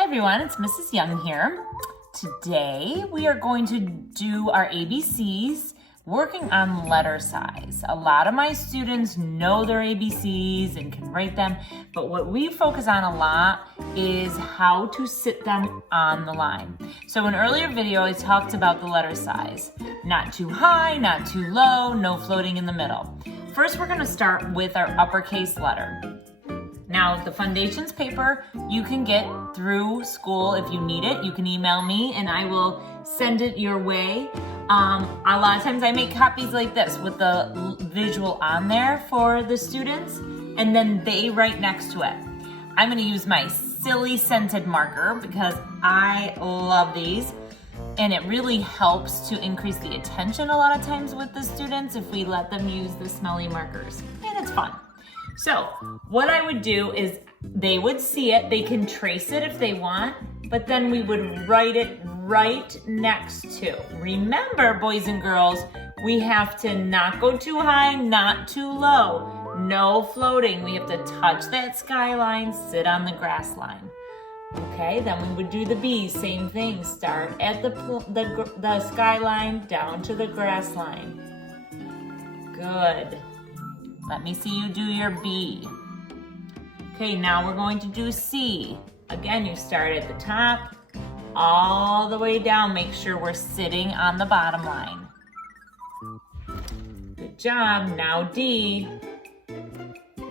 Hi everyone, it's Mrs. Young here. Today we are going to do our ABCs working on letter size. A lot of my students know their ABCs and can write them, but what we focus on a lot is how to sit them on the line. So in an earlier video I talked about the letter size. Not too high, not too low, no floating in the middle. First we're going to start with our uppercase letter. Now, the Foundations paper you can get through school if you need it. You can email me and I will send it your way. A lot of times I make copies like this with the visual on there for the students, and then they write next to it. I'm gonna use my Silly Scented marker because I love these, and it really helps to increase the attention a lot of times with the students if we let them use the smelly markers, and it's fun. So what I would do is they would see it, they can trace it if they want, but then we would write it right next to. Remember, boys and girls, we have to not go too high, not too low, no floating. We have to touch that skyline, sit on the grass line. Okay, then we would do the B, same thing. Start at the skyline, down to the grass line. Good. Let me see you do your B. Okay, now we're going to do C. Again, you start at the top, all the way down. Make sure we're sitting on the bottom line. Good job. Now D.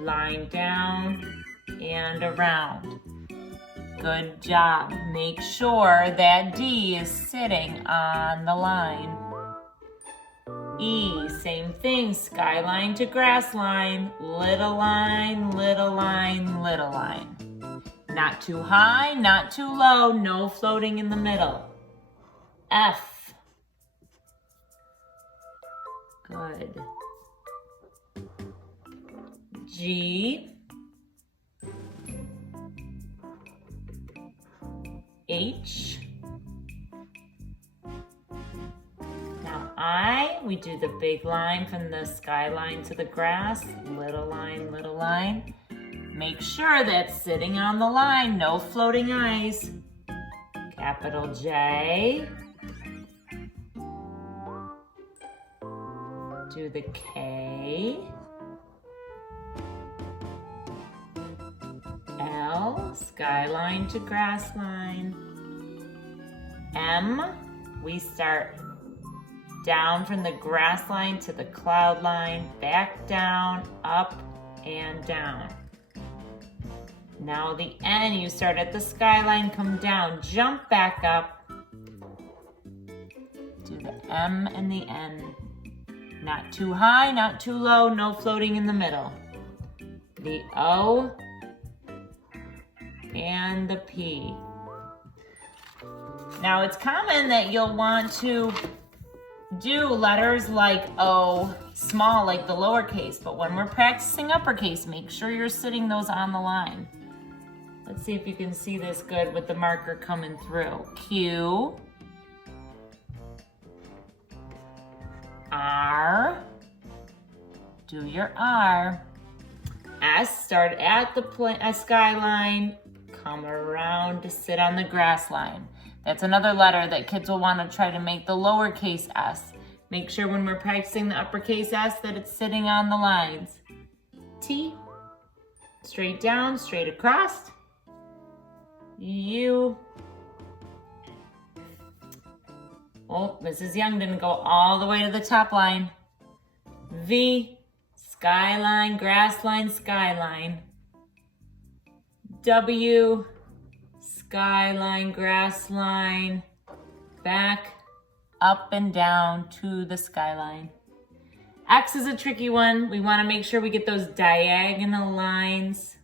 Line down and around. Good job. Make sure that D is sitting on the line. E, same thing, skyline to grass line, little line, little line, little line. Not too high, not too low, no floating in the middle. F. Good. G. H. I, we do the big line from the skyline to the grass, little line. Make sure that's sitting on the line, no floating eyes. Capital J. Do the K. L, skyline to grass line. M, we start down from the grass line to the cloud line, back down, up and down. Now the N, you start at the skyline, come down, jump back up. Do the M and the N. Not too high, not too low, no floating in the middle. The O and the P. Now it's common that you'll want to do letters like O small, like the lowercase, but when we're practicing uppercase, make sure you're sitting those on the line. Let's see if you can see this good with the marker coming through. Q, R, do your R. S, start at the skyline, come around to sit on the grass line. That's another letter that kids will want to try to make the lowercase s. Make sure when we're practicing the uppercase s that it's sitting on the lines. T, straight down, straight across. U. Oh, Mrs. Young didn't go all the way to the top line. V, skyline, grass line, skyline. W, skyline, grass line, back, up and down to the skyline. X is a tricky one. We want to make sure we get those diagonal lines.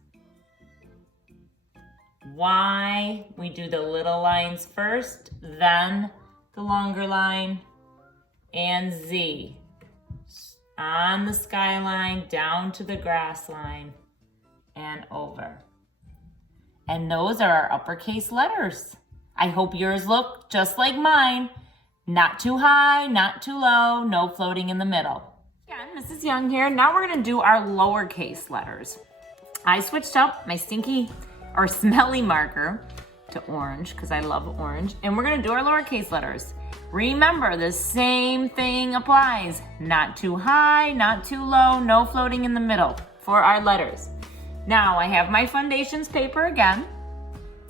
Y, we do the little lines first, then the longer line. And Z, on the skyline, down to the grass line, and over. And those are our uppercase letters. I hope yours look just like mine. Not too high, not too low, no floating in the middle. Again, Mrs. Young here. Now we're gonna do our lowercase letters. I switched up my stinky or smelly marker to orange because I love orange. And we're gonna do our lowercase letters. Remember, the same thing applies. Not too high, not too low, no floating in the middle for our letters. Now I have my foundations paper again.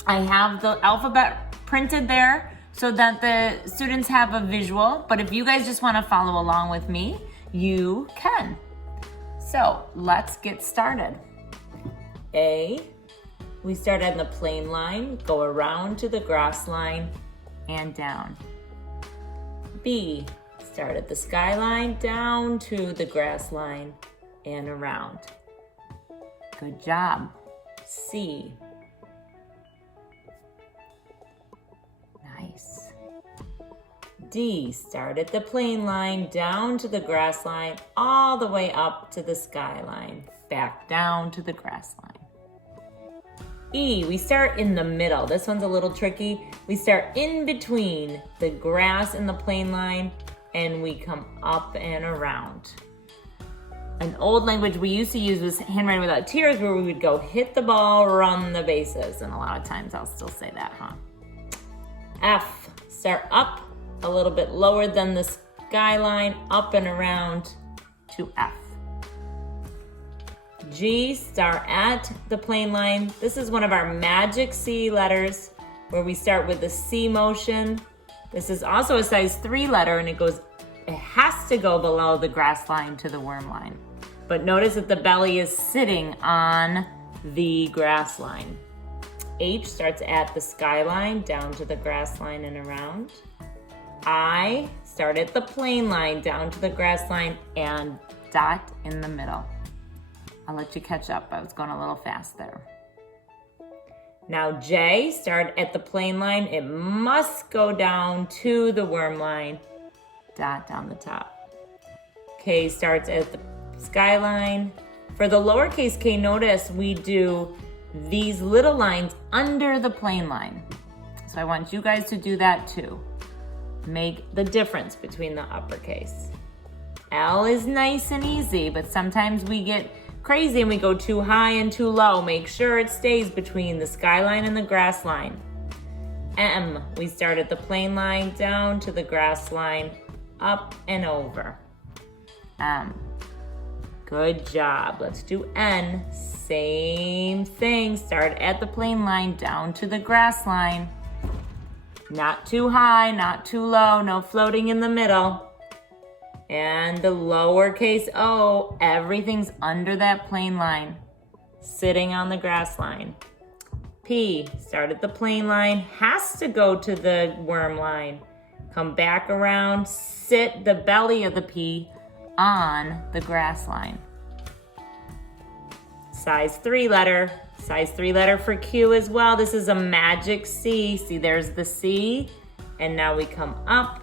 I have the alphabet printed there so that the students have a visual, but if you guys just wanna follow along with me, you can. So let's get started. A, we start on the plain line, go around to the grass line and down. B, start at the skyline, down to the grass line and around. Good job. C. Nice. D, start at the plain line, down to the grass line, all the way up to the skyline, back down to the grass line. E, we start in the middle. This one's a little tricky. We start in between the grass and the plain line, and we come up and around. An old language we used to use was handwriting without tears, where we would go hit the ball, run the bases, and a lot of times I'll still say that, huh? F, start up a little bit lower than the skyline, up and around to F. G, start at the plain line. This is one of our magic C letters where we start with the C motion. This is also a size 3 letter and it has to go below the grass line to the worm line. But notice that the belly is sitting on the grass line. H starts at the skyline, down to the grass line and around. I, start at the plain line, down to the grass line and dot in the middle. I'll let you catch up. I was going a little fast there. Now J, start at the plain line. It must go down to the worm line. Dot down the top. K starts at the skyline. For the lowercase k, notice we do these little lines under the plain line. So I want you guys to do that too. Make the difference between the uppercase. L is nice and easy, but sometimes we get crazy and we go too high and too low. Make sure it stays between the skyline and the grass line. M, we start at the plain line, down to the grass line, up and over. M. Good job. Let's do N. Same thing. Start at the plain line, down to the grass line. Not too high, not too low, no floating in the middle. And the lowercase o, everything's under that plain line, sitting on the grass line. P, start at the plain line, has to go to the worm line. Come back around, sit the belly of the P on the grass line. Size 3 letter for Q as well. This is a magic C. See, there's the C, and now we come up,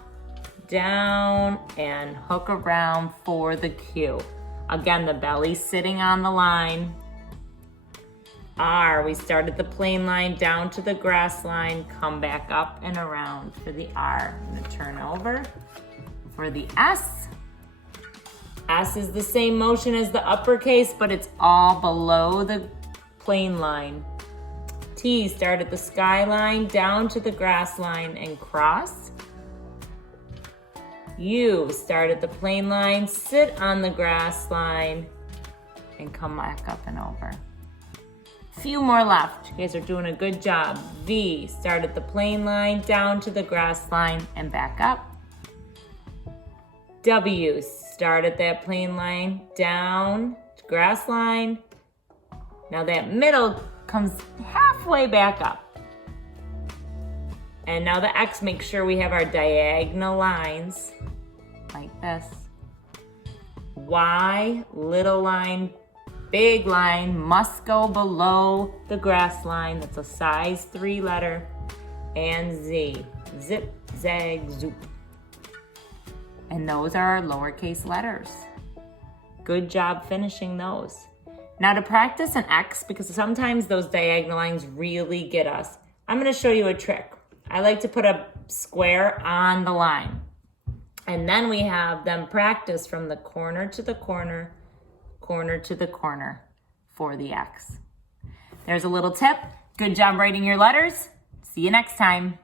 down, and hook around for the Q. Again, the belly sitting on the line. R, we start at the plain line, down to the grass line, come back up and around for the R. I'm gonna turn over for the S. S is the same motion as the uppercase, but it's all below the plain line. T, start at the skyline, down to the grass line and cross. U, start at the plain line, sit on the grass line and come back up and over. Few more left. You guys are doing a good job. V, start at the plain line, down to the grass line and back up. W, start at that plain line, down to grass line. Now that middle comes halfway back up. And now the X, make sure we have our diagonal lines like this. Y, little line, big line, must go below the grass line. That's a size 3 letter. And Z, zip, zag, zoop. And those are our lowercase letters. Good job finishing those. Now to practice an X, because sometimes those diagonal lines really get us, I'm gonna show you a trick. I like to put a square on the line. And then we have them practice from the corner to the corner, corner to the corner for the X. There's a little tip. Good job writing your letters. See See you next time.